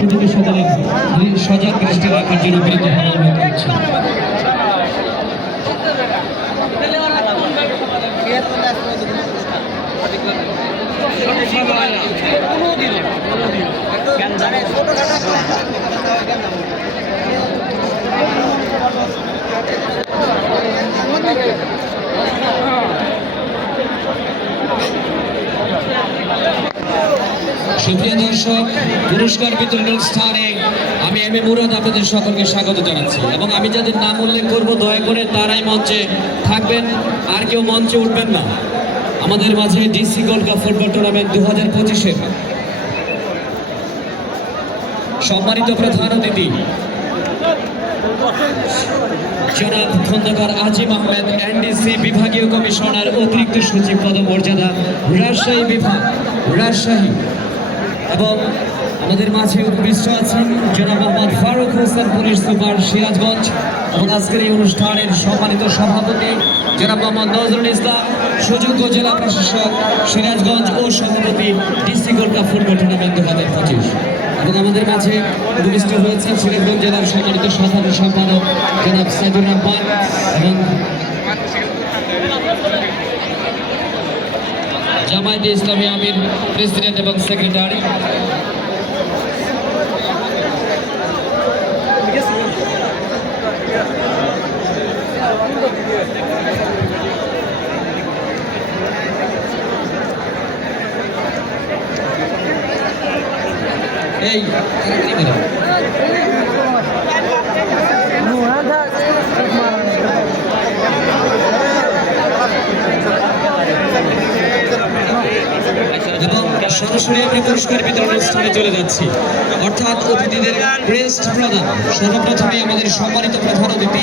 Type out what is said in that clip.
সেদিকে সকলে সজাগ দৃষ্টি রাখার জন্য বিনীত অনুরোধ করছি। সুপ্রিয় দর্শক, পুরস্কার বিতরণ অনুষ্ঠানে আমি এম এ মুরাদ আপনাদের সকলকে স্বাগত জানাচ্ছি এবং আমি যাদের নাম উল্লেখ করব দয়া করে তারাই মঞ্চে থাকবেন, আর কেউ মঞ্চে উঠবেন না। আমাদের মাঝে DC gold cup football tournament 2025-এর সম্মানিত প্রধান অতিথি জনাব খন্দকার আজিম আহমেদ, এনডিসি বিভাগীয় কমিশনার, অতিরিক্ত সচিব পদমর্যাদা, রাজশাহী বিভাগ, রাজশাহী। এবং আমাদের মাঝে উপবিষ্ট আছেন জনাব মোহাম্মদ ফারুক হোসেন, পুলিশ সুপার, সিরাজগঞ্জ। এবং আজকের এই অনুষ্ঠানের সম্মানিত সভাপতি জনাব মোহাম্মদ নজরুল ইসলাম, সুযোগ্য জেলা প্রশাসক, সিরাজগঞ্জ ও সভাপতি DC gold cup football tournament 2025। এবং আমাদের মাঝে উপবিষ্ট হয়েছেন সিরাজগঞ্জ জেলার সম্মানিত সাধারণ সম্পাদক জনাব সাইদুর রহমান এবং জামায়াতে ইসলামী আমির, প্রেসিডেন্ট এবং সেক্রেটারি। এই এবং সরাসরি আমরা পুরস্কার বিতরণ অনুষ্ঠানে চলে যাচ্ছি, অর্থাৎ অতিথিদের ক্রেস্ট প্রদান। সর্বপ্রথমে আমাদের সম্মানিত প্রধান অতিথি